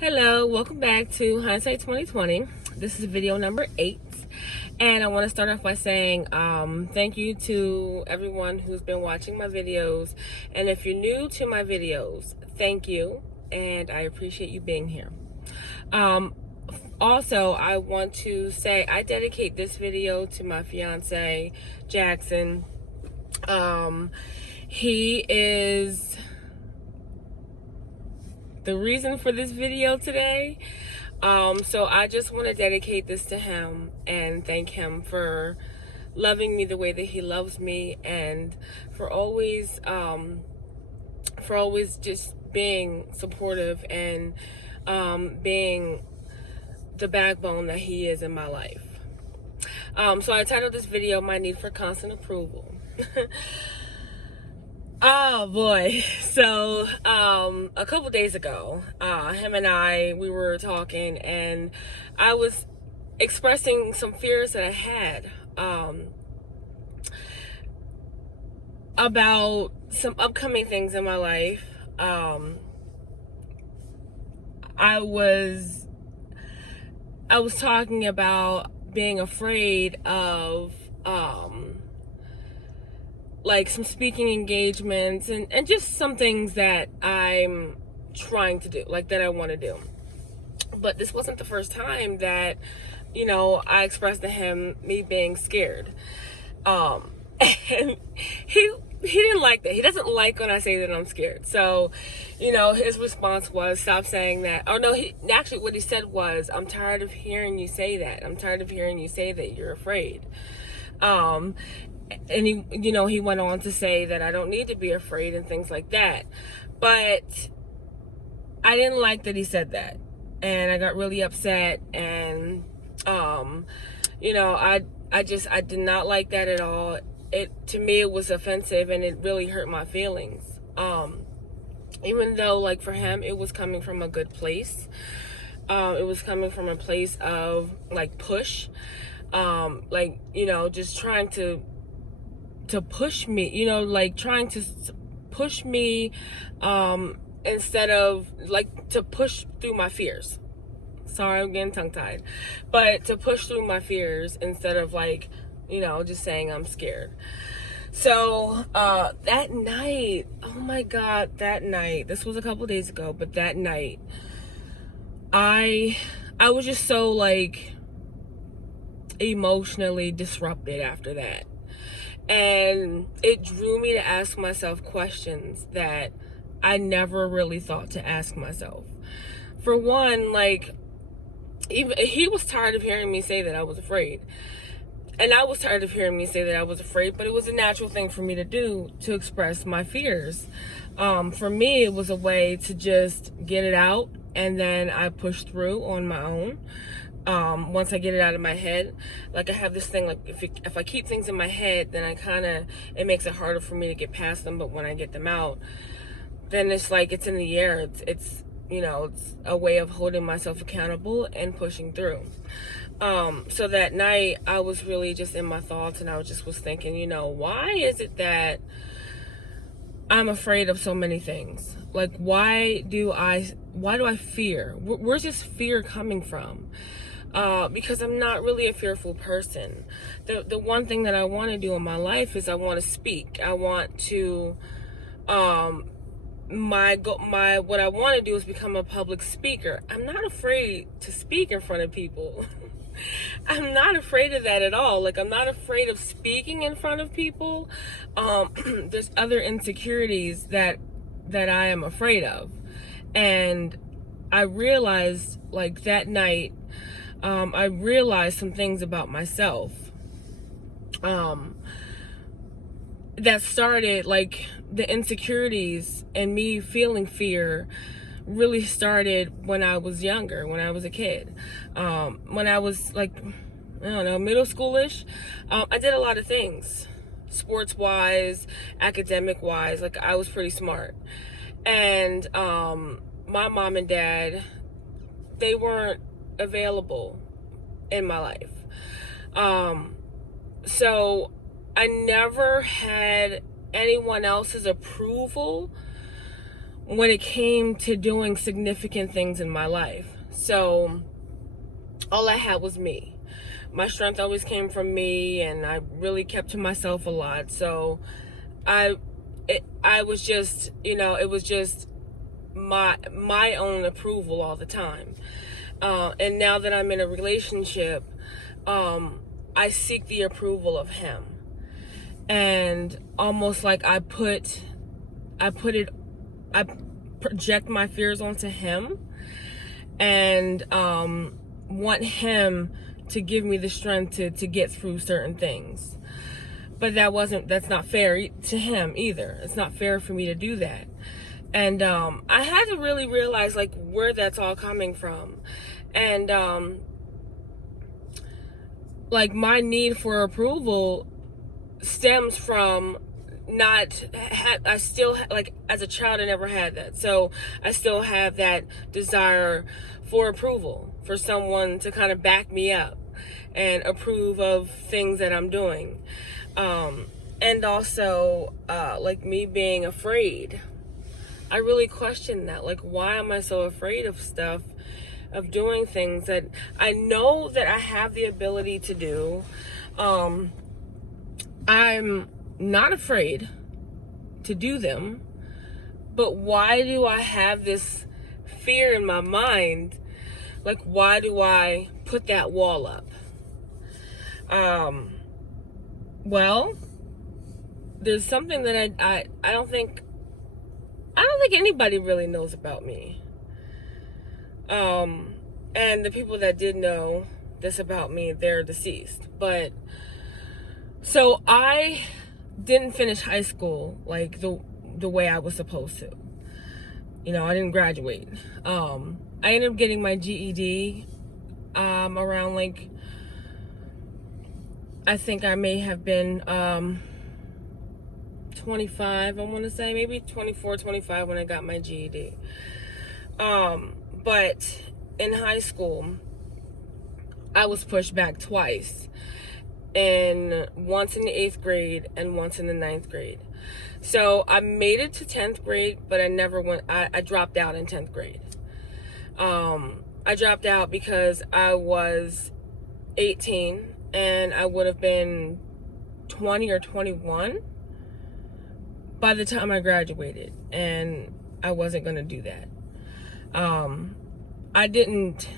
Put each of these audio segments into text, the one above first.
Hello, welcome back to Hindsight 2020. This is video number 8, and I want to start off by saying thank you to everyone who's been watching my videos, and if you're new to my videos, thank you, and I appreciate you being here. Also, I want to say I dedicate this video to my fiance, Jackson. He is the reason for this video today. So I just want to dedicate this to him and thank him for loving me the way that he loves me, and for always just being supportive and being the backbone that he is in my life. So I titled this video "My Need for Constant Approval." Oh boy. So a couple days ago, him and we were talking, and I was expressing some fears that I had about some upcoming things in my life. I was talking about being afraid of like some speaking engagements and just some things that I'm trying to do, like that I want to do. But this wasn't the first time that, I expressed to him me being scared. And he didn't like that. He doesn't like when I say that I'm scared. So, his response was, stop saying that. Oh no, what he said was, I'm tired of hearing you say that. I'm tired of hearing you say that you're afraid. And he went on to say that I don't need to be afraid and things like that. But I didn't like that he said that. And I got really upset, and I did not like that at all. To me it was offensive, and it really hurt my feelings. Even though, like, for him it was coming from a good place. It was coming from a place of like push. Just trying to push me, trying to push me instead of to push through my fears. Sorry, I'm getting tongue-tied. But to push through my fears instead of just saying I'm scared. So that night, oh my God, this was a couple days ago, but that night I was just so emotionally disrupted after that. And it drew me to ask myself questions that I never really thought to ask myself. For one, even he was tired of hearing me say that I was afraid. And I was tired of hearing me say that I was afraid, but it was a natural thing for me to do, to express my fears. For me, it was a way to just get it out, and then I push through on my own. Once I get it out of my head, I have this thing, if I keep things in my head, then it makes it harder for me to get past them. But when I get them out, then it's it's in the air. It's a way of holding myself accountable and pushing through. So that night I was really just in my thoughts, and I was thinking, why is it that I'm afraid of so many things? Why do I fear? Where's this fear coming from? Because I'm not really a fearful person. The one thing that I want to do in my life is I want to speak. I want to, what I want to do is become a public speaker. I'm not afraid to speak in front of people. I'm not afraid of that at all. I'm not afraid of speaking in front of people. There's other insecurities that I am afraid of. And I realized, that night, I realized some things about myself that started, the insecurities and me feeling fear really started when I was younger, when I was a kid. When I was middle schoolish, I did a lot of things, sports wise, academic wise. I was pretty smart. And my mom and dad, they weren't available in my life. So I never had anyone else's approval when it came to doing significant things in my life. So all I had was me. My strength always came from me, and I really kept to myself a lot. So I was just, it was just my own approval all the time. And now that I'm in a relationship, I seek the approval of him, and almost like I project my fears onto him, and want him to give me the strength to get through certain things. But that's not fair to him either. It's not fair for me to do that. And I had to really realize like where that's all coming from. And like my need for approval stems from I still, like, as a child I never had that. So I still have that desire for approval, for someone to kind of back me up and approve of things that I'm doing. And also, like, me being afraid. I really question that. Like, why am I so afraid of stuff, of doing things that I know that I have the ability to do? I'm not afraid to do them, but why do I have this fear in my mind? Like, why do I put that wall up? Well, there's something that I don't think anybody really knows about me. And the people that did know this about me, they're deceased. But so I didn't finish high school like the way I was supposed to. I didn't graduate. I ended up getting my GED around, like, I think I may have been 25, I want to say, maybe 24, 25 when I got my GED. But in high school, I was pushed back twice. And once in the 8th grade and once in the 9th grade. So I made it to 10th grade, but I dropped out in 10th grade. I dropped out because I was 18 and I would have been 20 or 21 by the time I graduated, and I wasn't going to do that. I didn't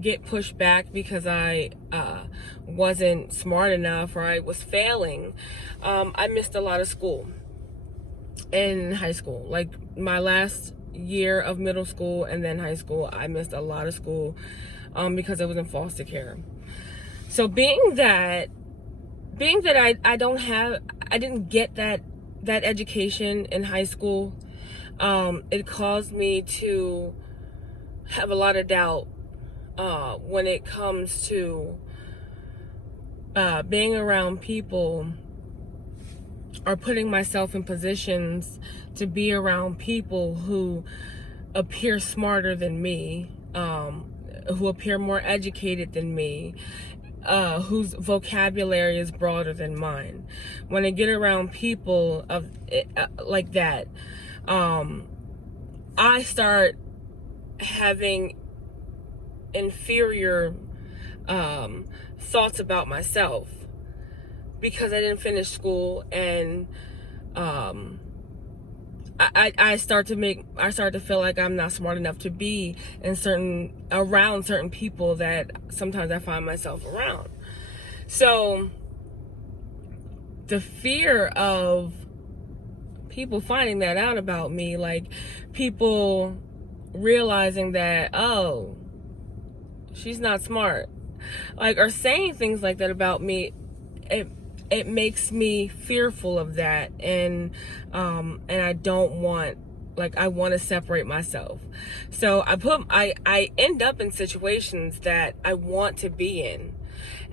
get pushed back because I wasn't smart enough or I was failing. I missed a lot of school in high school. Like, my last year of middle school and then high school, I missed a lot of school because I was in foster care. So being that I didn't get that education in high school, it caused me to have a lot of doubt when it comes to being around people or putting myself in positions to be around people who appear smarter than me, who appear more educated than me, whose vocabulary is broader than mine. When I get around people like that, I start having inferior thoughts about myself because I didn't finish school, and I start to feel like I'm not smart enough to be around certain people that sometimes I find myself around. So the fear of people finding that out about me, like people realizing that, oh, she's not smart, like, or saying things like that about me, it makes me fearful of that, and I don't want, like, I want to separate myself. So I end up in situations that I want to be in,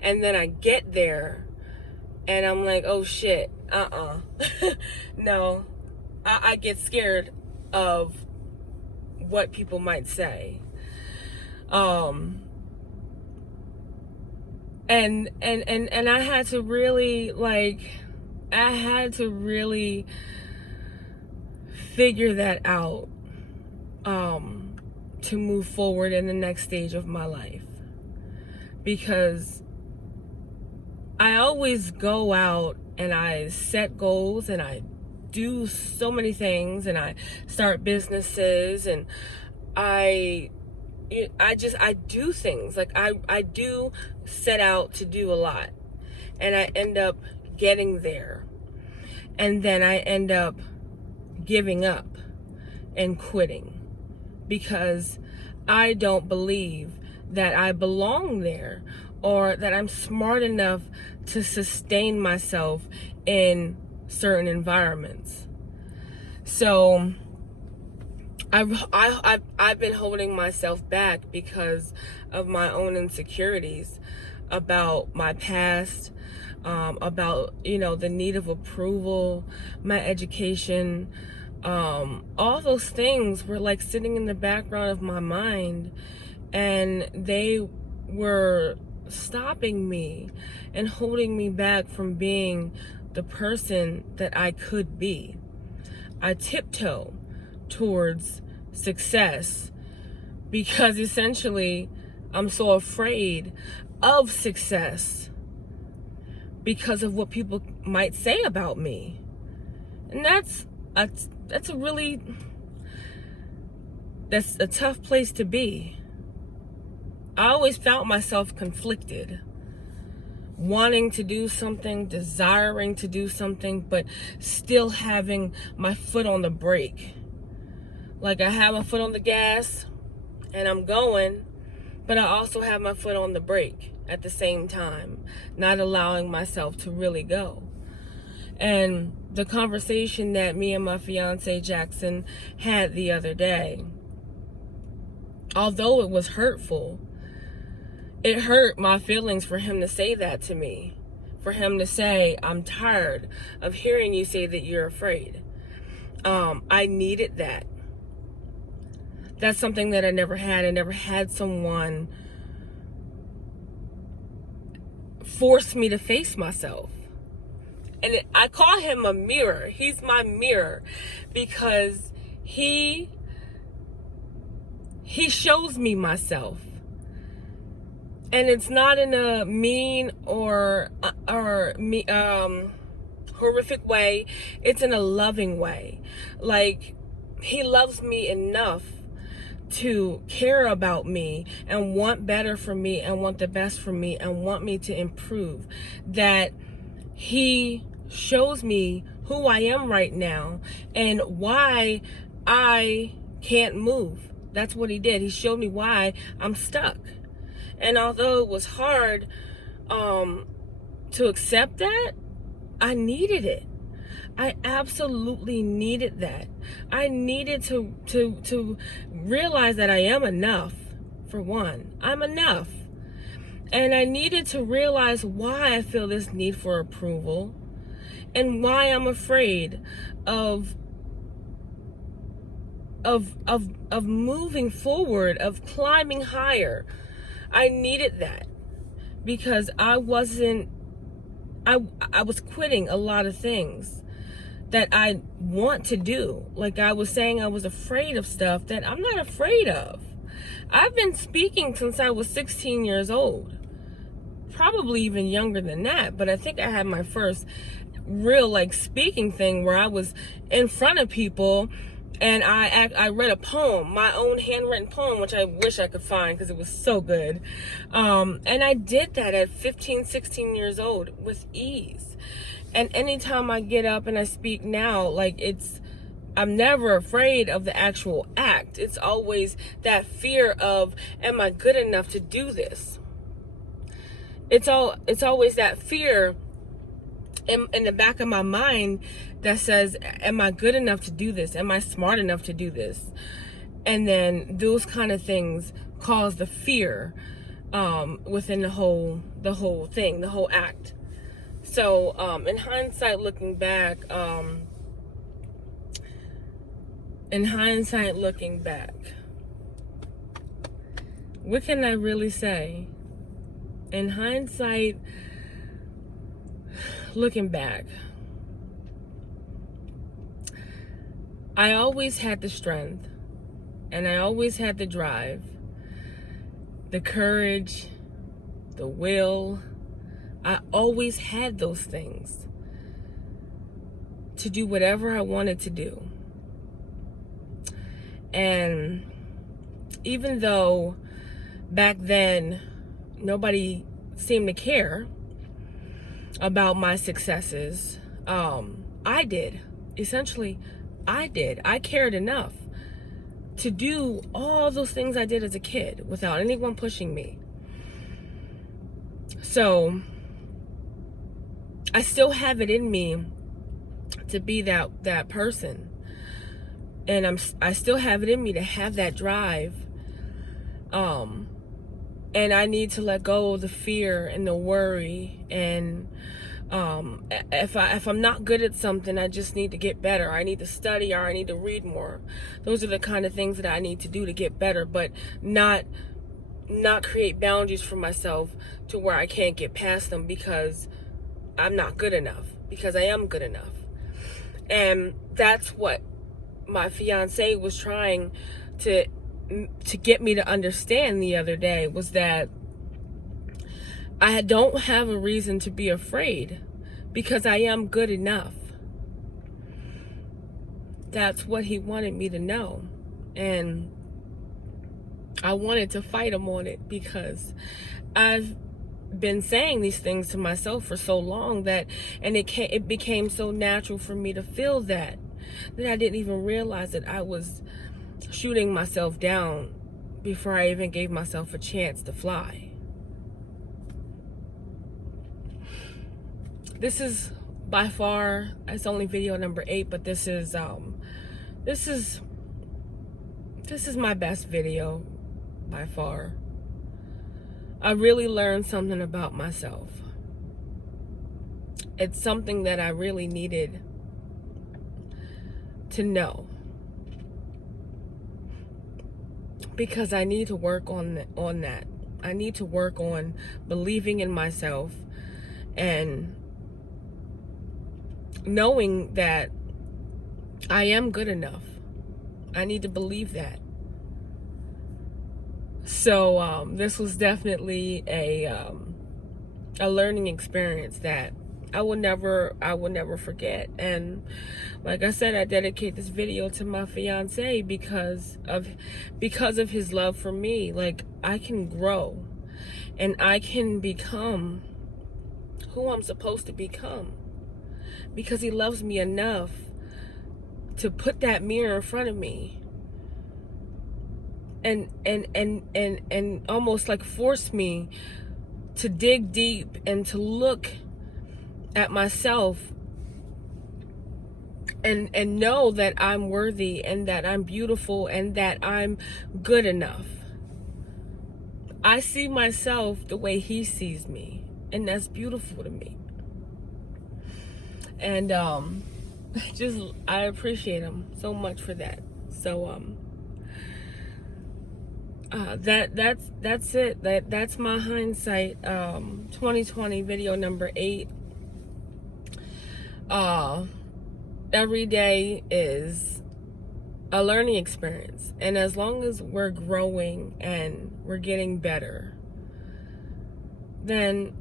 and then I get there and I'm like, oh shit, no, I get scared of what people might say. And I had to really, figure that out to move forward in the next stage of my life. Because I always go out and I set goals and I do so many things and I start businesses and I do things. Like I do set out to do a lot, and I end up getting there, and then I end up giving up and quitting because I don't believe that I belong there or that I'm smart enough to sustain myself in certain environments. So I've been holding myself back because of my own insecurities about my past, about, the need of approval, my education. All those things were like sitting in the background of my mind, and they were stopping me and holding me back from being the person that I could be. I tiptoe towards success because essentially I'm so afraid of success because of what people might say about me. And that's a tough place to be. I always felt myself conflicted, wanting to do something, desiring to do something, but still having my foot on the brake. Like I have my foot on the gas and I'm going, but I also have my foot on the brake at the same time, not allowing myself to really go. And the conversation that me and my fiancé Jackson had the other day, although it was hurtful, it hurt my feelings for him to say that to me. For him to say, I'm tired of hearing you say that you're afraid. I needed that. That's something that I never had. I never had someone force me to face myself. And I call him a mirror. He's my mirror because he shows me myself. And it's not in a mean or horrific way. It's in a loving way. Like, he loves me enough to care about me and want better for me and want the best for me and want me to improve, that he shows me who I am right now and why I can't move. That's what he did. He showed me why I'm stuck. And although it was hard to accept that, I needed it. I absolutely needed that. I needed to realize that I am enough, for one. I'm enough. And I needed to realize why I feel this need for approval and why I'm afraid of moving forward, of climbing higher. I needed that because I was quitting a lot of things that I want to do. Like I was saying, I was afraid of stuff that I'm not afraid of. I've been speaking since I was 16 years old, probably even younger than that, but I think I had my first real speaking thing where I was in front of people and I read a poem, my own handwritten poem, which I wish I could find because it was so good. And I did that at 15, 16 years old with ease. And anytime I get up and I speak now, I'm never afraid of the actual act. It's always that fear of, am I good enough to do this? It's always that fear in the back of my mind that says, am I good enough to do this? Am I smart enough to do this? And then those kind of things cause the fear within the whole thing, the whole act. So in hindsight looking back, what can I really say? In hindsight looking back, I always had the strength, and I always had the drive, the courage, the will. I always had those things to do whatever I wanted to do. And even though back then nobody seemed to care about my successes, I did. Essentially, I did. I cared enough to do all those things I did as a kid without anyone pushing me. So I still have it in me to be that person, and I still have it in me to have that drive. And I need to let go of the fear and the worry. And if I'm not good at something, I just need to get better. I need to study, or I need to read more. Those are the kind of things that I need to do to get better, but not create boundaries for myself to where I can't get past them because I'm not good enough, because I am good enough. And that's what my fiancé was trying to get me to understand the other day, was that I don't have a reason to be afraid because I am good enough. That's what he wanted me to know. And I wanted to fight him on it because I've been saying these things to myself for so long and it became so natural for me to feel that I didn't even realize that I was shooting myself down before I even gave myself a chance to fly. This is by far, it's only video number 8, but this is my best video by far. I really learned something about myself. It's something that I really needed to know, because I need to work on that. I need to work on believing in myself and knowing that I am good enough. I need to believe that. So this was definitely a learning experience that I will never forget. And like I said, I dedicate this video to my fiancé because of his love for me. Like, I can grow and I can become who I'm supposed to become because he loves me enough to put that mirror in front of me and almost like force me to dig deep and to look at myself and know that I'm worthy and that I'm beautiful and that I'm good enough. I see myself the way he sees me, and that's beautiful to me. And I appreciate him so much for that. So that's it. That's my hindsight 2020 video number 8. Every day is a learning experience, and as long as we're growing and we're getting better, then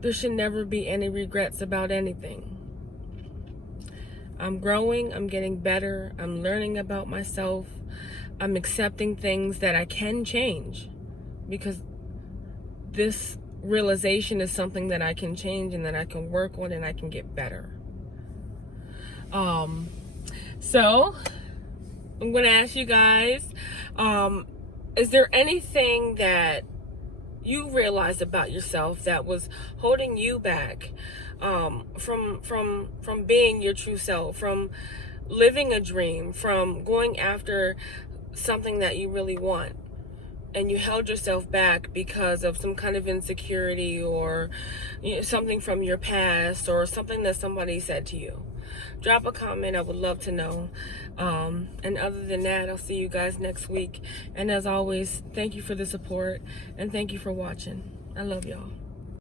there should never be any regrets about anything. I'm growing, I'm getting better, I'm learning about myself, I'm accepting things that I can change, because this realization is something that I can change and that I can work on and I can get better. So I'm going to ask you guys, is there anything that you realized about yourself that was holding you back from being your true self, from living a dream, from going after something that you really want, and you held yourself back because of some kind of insecurity or something from your past or something that somebody said to you? Drop a comment. I would love to know. And other than that, I'll see you guys next week. And as always, thank you for the support and thank you for watching. I love y'all.